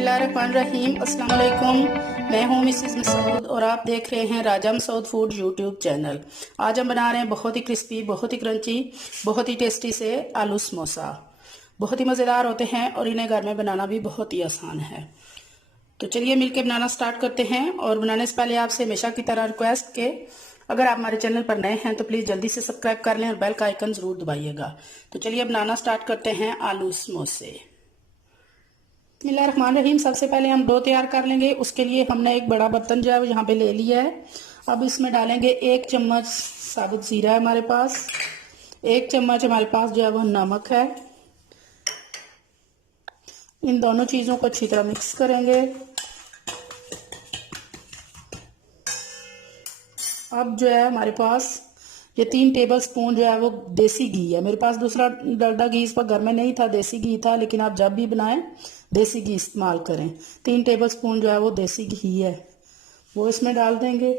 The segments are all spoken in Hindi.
बिस्मिल्लाहिर्रहमानिर्रहीम। अस्सलाम वालेकुम। मैं हूँ मिसेस मसूद और आप देख रहे हैं राजा मसूद फूड यूट्यूब चैनल। आज हम बना रहे हैं बहुत ही क्रिस्पी, बहुत ही क्रंची, बहुत ही टेस्टी से आलू समोसा। बहुत ही मज़ेदार होते हैं और इन्हें घर में बनाना भी बहुत ही आसान है। तो चलिए मिलकर बनाना स्टार्ट करते हैं। और बनाने से पहले आपसे हमेशा की तरह रिक्वेस्ट के अगर आप हमारे चैनल पर नए हैं तो प्लीज़ जल्दी से सब्सक्राइब कर लें और बेल का आइकन ज़रूर दबाइएगा। तो चलिए बनाना स्टार्ट करते हैं आलू समोसे। बिस्मिल्लाहिर्रहमानिर्रहीम। सबसे पहले हम डो तैयार कर लेंगे। उसके लिए हमने एक बड़ा बर्तन जो है वो यहाँ पे ले लिया है। अब इसमें डालेंगे 1 चम्मच साबुत जीरा है हमारे पास, 1 चम्मच हमारे पास जो है वो नमक है। इन दोनों चीज़ों को अच्छी तरह मिक्स करेंगे। अब जो है हमारे पास ये 3 टेबल स्पून जो है वो देसी घी है। मेरे पास दूसरा डालडा घी इस पर घर में नहीं था, देसी घी था, लेकिन आप जब भी बनाएं देसी घी इस्तेमाल करें। 3 टेबल स्पून जो है वो देसी घी है, वो इसमें डाल देंगे।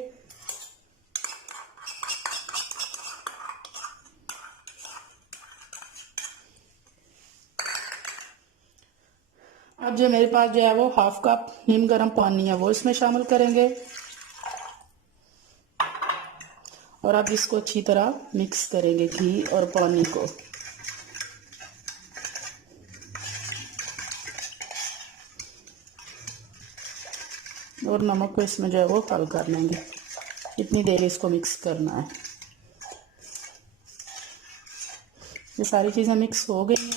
अब जो मेरे पास जो है वो 1/2 कप नीम गर्म पानी है, वो इसमें शामिल करेंगे और अब इसको अच्छी तरह मिक्स करेंगे घी और पानी को। और नमक को इसमें जो है वो हल कर लेंगे। इतनी देर इसको मिक्स करना है। ये सारी चीज़ें मिक्स हो गई हैं।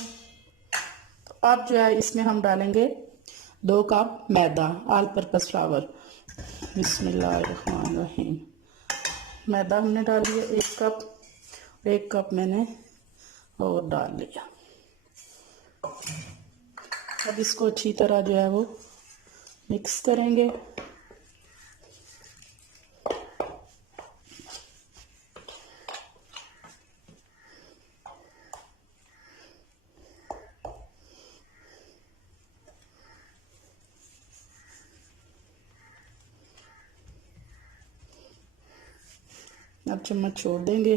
तो अब जो है इसमें हम डालेंगे 2 कप मैदा, ऑल पर्पस फ्लावर। बिस्मिल्लाहिर्रहमानिर्रहीम। मैदा हमने डाल दिया 1 कप, 1 कप मैंने और डाल लिया। अब इसको अच्छी तरह जो है वो मिक्स करेंगे। अब चम्मच छोड़ देंगे।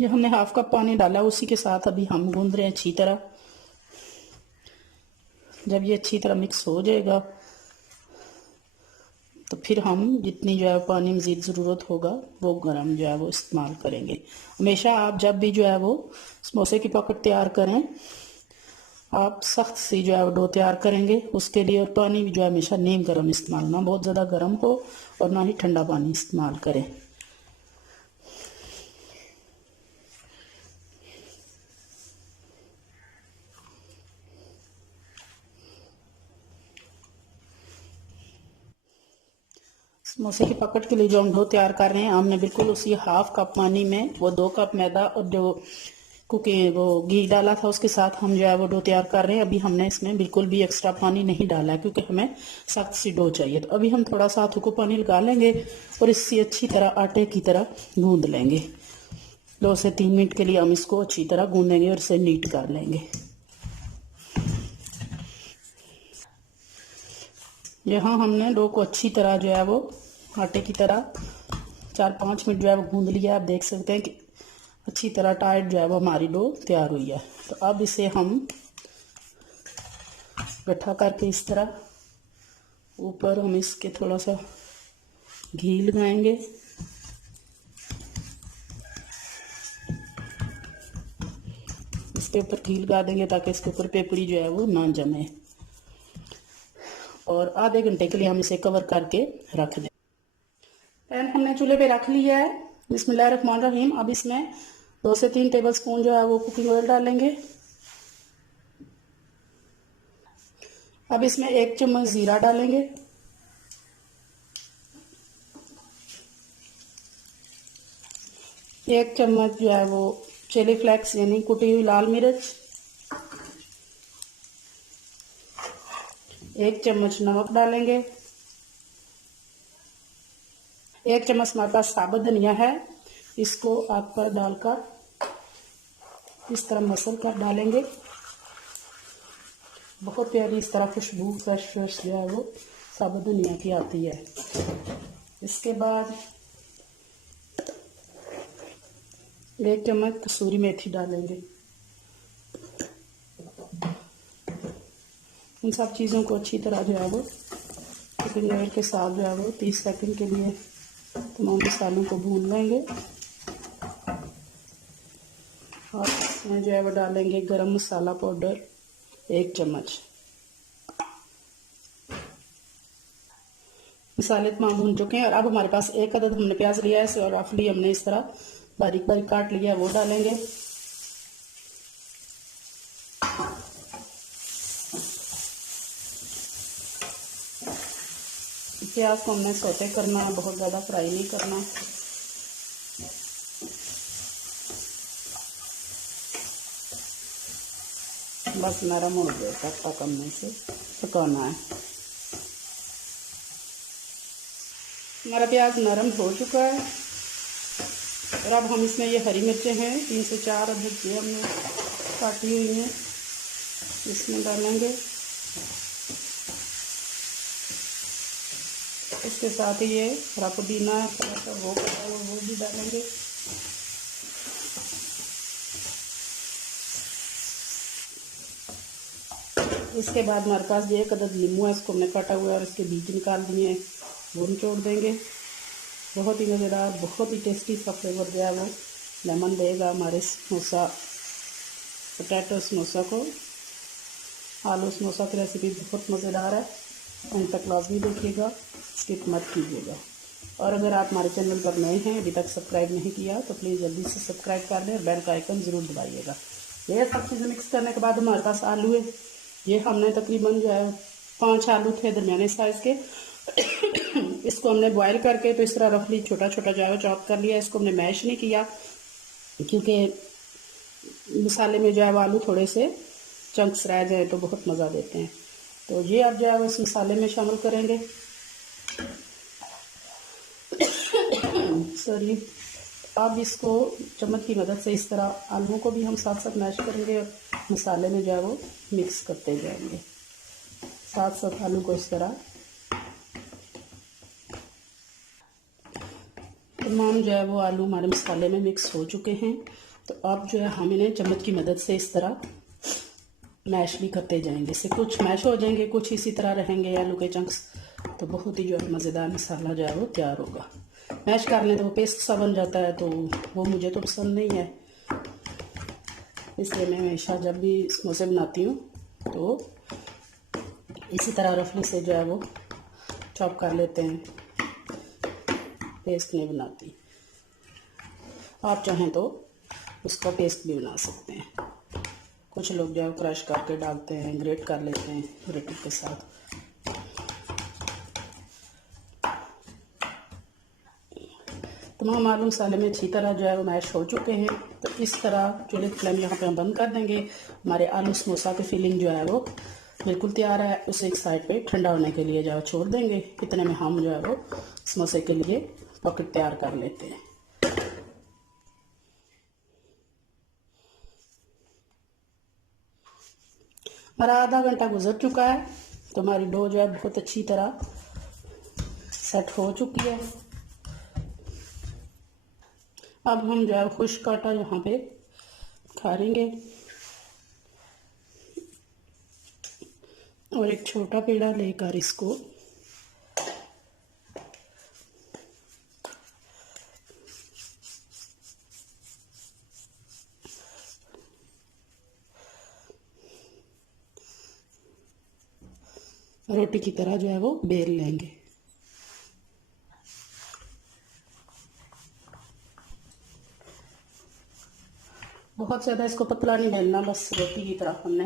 ये हमने 1/2 कप पानी डाला, उसी के साथ अभी हम गूंद रहे हैं अच्छी तरह। जब ये अच्छी तरह मिक्स हो जाएगा तो फिर हम जितनी जो है पानी मज़ीद ज़रूरत होगा वो गर्म जो है वो इस्तेमाल करेंगे। हमेशा आप जब भी जो है वो समोसे की पॉकेट तैयार करें, आप सख्त सी जो है वो डो तैयार करेंगे उसके लिए। और पानी भी जो है हमेशा नीम गर्म इस्तेमाल, ना बहुत ज़्यादा गर्म हो और ना ही ठंडा पानी इस्तेमाल करें। समोसे की पॉकेट के लिए जो हम डो तैयार कर रहे हैं, हमने बिल्कुल उसी 1/2 कप पानी में वो 2 कप मैदा और जो वो घी डाला था उसके साथ हम जो है वो डो तैयार कर रहे हैं। अभी हमने इसमें बिल्कुल भी एक्स्ट्रा पानी नहीं डाला है क्योंकि हमें सख्त सी डो चाहिए। तो अभी हम थोड़ा सा हाथों को पानी लगा लेंगे और इससे अच्छी तरह आटे की तरह गूंद लेंगे। 2 से 3 मिनट के लिए हम इसको अच्छी तरह गूंदेंगे और इसे नीट कर लेंगे। यहाँ हमने डो को अच्छी तरह जो है वो आटे की तरह 4-5 मिनट जो है वो गूंद लिया। आप देख सकते हैं कि अच्छी तरह टाइट जो है वो हमारी डो तैयार हुई है। तो अब इसे हम गट्ठा करके इस तरह ऊपर हम इसके थोड़ा सा घी लगाएंगे। इसके ऊपर घी लगा देंगे ताकि इसके ऊपर पेपड़ी जो है वो ना जमे। और आधे घंटे के लिए हम इसे कवर करके रख दें। पैन हमने चूल्हे पे रख लिया है। बिस्मिल्लाहिर्रहमानिर्रहीम। अब इसमें 2 से 3 टेबल स्पून जो है वो कुकिंग ऑयल डालेंगे। अब इसमें 1 चम्मच जीरा डालेंगे, 1 चम्मच जो है वो चिली फ्लेक्स यानी कुटी हुई लाल मिर्च, 1 चम्मच नमक डालेंगे, 1 चम्मच हमारे पास साबुत धनिया है, इसको आग पर डालकर इस तरह मसल कर डालेंगे। बहुत प्यारी इस तरह खुशबू फ्रेश जो है वो साबुत धनिया की आती है। इसके बाद 1 चम्मच कसूरी मेथी डालेंगे। इन सब चीज़ों को अच्छी तरह जो है वो कुकिंग ऑयल के साथ जो है वो 30 सेकंड के लिए तमाम मसालों को भून लेंगे। और इसमें जो है वो डालेंगे गरम मसाला पाउडर 1 चम्मच। मसाले तमाम भून चुके हैं और अब हमारे पास एक अदद हमने प्याज लिया है, इसे और रफली हमने इस तरह बारीक बारीक काट लिया है, वो डालेंगे। प्याज को हमने सौते करना है, बहुत ज़्यादा फ्राई नहीं करना। बस नरम हो जाए तब तक हमने इसे पकाना है। हमारा प्याज नरम हो चुका है और अब हम इसमें ये हरी मिर्चें हैं 3 से 4 अदद ये हमने काटी हुई हैं, इसमें डालेंगे। इसके साथ ही ये हरा पुदीना है थोड़ा सा वो भी डालेंगे। इसके बाद हमारे पास ये एक अदद नींबू है, इसको हमने काटा हुआ है और इसके बीज निकाल दिए हैं, वो निचोड़ देंगे। बहुत ही मज़ेदार, बहुत ही टेस्टी सा फ्लेवर जो है वो लेमन देगा हमारे समोसा, पोटैटो समोसा को। आलू समोसा की रेसिपी बहुत मज़ेदार है, अंत तक लाजमी देखिएगा, स्किप मत कीजिएगा। और अगर आप हमारे चैनल पर नए हैं, अभी तक सब्सक्राइब नहीं किया तो प्लीज़ जल्दी से सब्सक्राइब कर लें और बेल का आइकन ज़रूर दबाइएगा। ये सब चीज़ें मिक्स करने के बाद हमारे पास आलू है, ये हमने तकरीबन जो है 5 आलू थे दरमियाने साइज़ के। इसको हमने बॉयल करके तो इस तरह रफली छोटा छोटा जो है चॉप कर लिया। इसको हमने मैश नहीं किया क्योंकि मसाले में जो है आलू थोड़े से चंक्स रह जाए तो बहुत मज़ा देते हैं। तो ये अब जो है वो इस मसाले में शामिल करेंगे। सॉरी, अब इसको चम्मच की मदद से इस तरह आलूओं को भी हम साथ साथ मैश करेंगे और मसाले में जो है वो मिक्स करते जाएंगे। साथ साथ आलू को इस तरह तमाम जो है वो आलू हमारे मसाले में मिक्स हो चुके हैं। तो अब जो है हम इन्हें चम्मच की मदद से इस तरह मैश भी करते जाएंगे। इससे कुछ मैश हो जाएंगे, कुछ इसी तरह रहेंगे आलू के चंक्स। तो बहुत ही जो है मज़ेदार मसाला जो है वो तैयार होगा। मैश कर लें तो वो पेस्ट सा बन जाता है, तो वो मुझे तो पसंद नहीं है, इसलिए मैं हमेशा जब भी समोसे बनाती हूँ तो इसी तरह रफली से जो है वो चॉप कर लेते हैं, पेस्ट नहीं बनाती। आप चाहें तो उसका पेस्ट भी बना सकते हैं। कुछ लोग जो है क्रश करके डालते हैं, ग्रेट कर लेते हैं ग्रेटर के साथ। तमाम आलू मसाले में अच्छी तरह जो है वो मैश हो चुके हैं। तो इस तरह चूल्हे की फ्लेम यहाँ पे हम बंद कर देंगे। हमारे आलू समोसा की फिलिंग जो है वो बिल्कुल तैयार है। उसे एक साइड पे ठंडा होने के लिए जो है छोड़ देंगे। इतने में हम जो है वो समोसे के लिए पॉकेट तैयार कर लेते हैं। हमारा आधा घंटा गुजर चुका है, तो हमारी डो जो है बहुत अच्छी तरह सेट हो चुकी है। अब हम जो है खुश्क आटा यहाँ पे खारेंगे और एक छोटा पेड़ा लेकर इसको रोटी की तरह जो है वो बेल लेंगे। बहुत ज़्यादा इसको पतला नहीं बेलना, बस रोटी की तरह हमने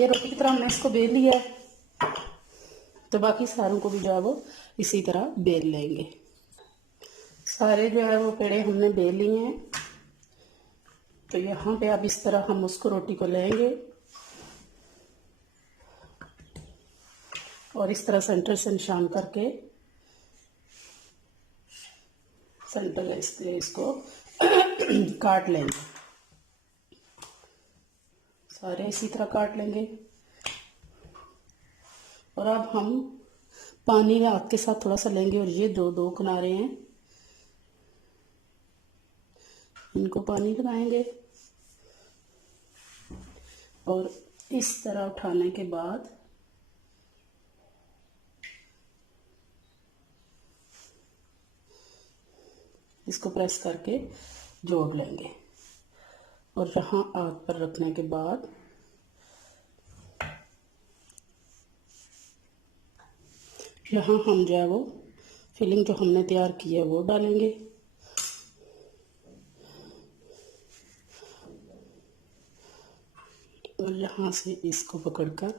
ये रोटी की तरह हमने इसको बेल लिया है। तो बाकी सारों को भी जो है वो इसी तरह बेल लेंगे। सारे जो है वो पेड़े हमने बेल लिए हैं। तो यहाँ पे अब इस तरह हम उसको रोटी को लेंगे और इस तरह सेंटर से निशान करके सेंटर इसको काट लेंगे। सारे इसी तरह काट लेंगे। और अब हम पानी हाथ के साथ थोड़ा सा लेंगे और ये दो किनारे हैं इनको पानी लगाएंगे और इस तरह उठाने के बाद इसको प्रेस करके जोड़ लेंगे और यहाँ आग पर रखने के बाद यहाँ हम जो है वो फिलिंग जो हमने तैयार की है वो डालेंगे और यहाँ से इसको पकड़कर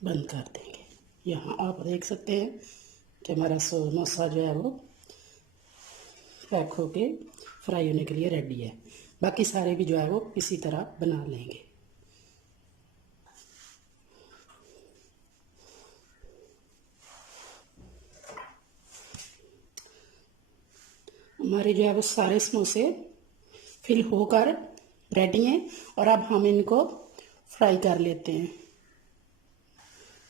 बंद कर देंगे। यहाँ आप देख सकते हैं कि हमारा समोसा जो है वो पैक होके फ्राई होने के लिए रेडी है। बाकी सारे भी जो है वो इसी तरह बना लेंगे। हमारे जो है वो सारे समोसे फिल होकर रेडी हैं और अब हम इनको फ्राई कर लेते हैं।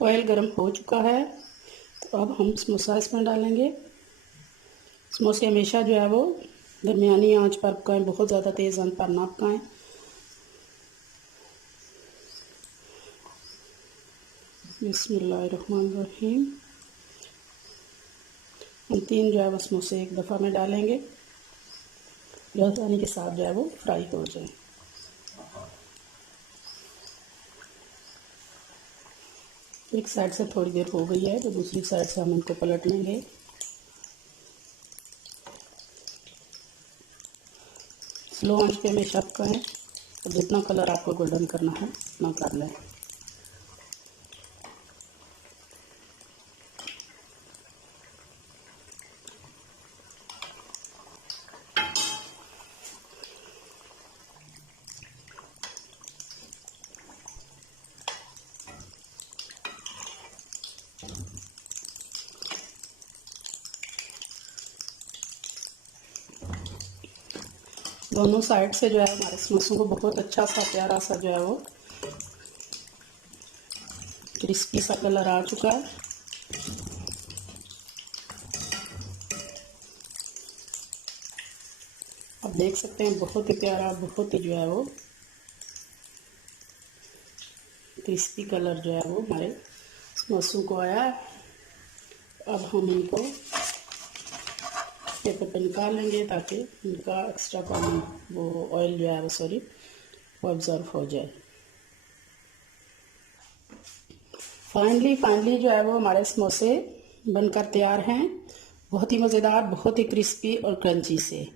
ऑयल गर्म हो चुका है तो अब हम समोसा इसमें डालेंगे। समोसे हमेशा जो है वो दरमियानी आंच पर पकाएं, बहुत ज़्यादा तेज़ आंच पर ना पकाएं। बिस्मिल्लाहिर्रहमानिर्रहीम। हम 3 जो है वो समोसे एक दफ़ा में डालेंगे, आसानी के साथ जो है वो फ्राई हो जाए। एक साइड से थोड़ी देर हो गई है तो दूसरी साइड से हम इनको पलट लेंगे। स्लो आंच पे हमेशा पकाएं और जितना कलर आपको गोल्डन करना है उतना कर लें। दोनों साइड से जो है हमारे समोसों को बहुत अच्छा सा प्यारा सा जो है वो क्रिस्पी सा कलर आ चुका है। आप देख सकते हैं बहुत ही प्यारा, बहुत ही जो है वो क्रिस्पी कलर जो है वो हमारे समोसों को आया है। अब हम इनको पेपर पे निकाल लेंगे ताकि इनका एक्स्ट्रा पानी वो ऑयल जो है वो ऑब्जर्व हो जाए। फाइनली जो है वो हमारे समोसे बनकर तैयार हैं। बहुत ही मज़ेदार, बहुत ही क्रिस्पी और क्रंची से।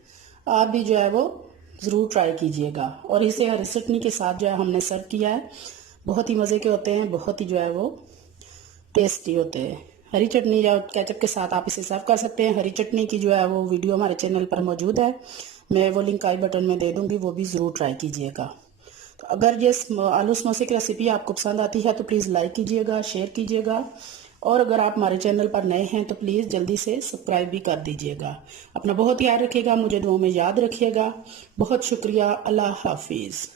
आप भी जो है वो ज़रूर ट्राई कीजिएगा और इसे हरी चटनी के साथ जो है हमने सर्व किया है। बहुत ही मज़े के होते हैं, बहुत ही जो है वो टेस्टी होते हैं। हरी चटनी या केचप के साथ आप इसे सर्व कर सकते हैं। हरी चटनी की जो है वो वीडियो हमारे चैनल पर मौजूद है, मैं वो लिंक आई बटन में दे दूंगी, वो भी ज़रूर ट्राई कीजिएगा। तो अगर ये आलू समोसे की रेसिपी आपको पसंद आती है तो प्लीज़ लाइक कीजिएगा, शेयर कीजिएगा और अगर आप हमारे चैनल पर नए हैं तो प्लीज़ जल्दी से सब्सक्राइब भी कर दीजिएगा। अपना बहुत ख्याल रखिएगा, मुझे दुआओं में याद रखिएगा। बहुत शुक्रिया। अल्लाह हाफिज़।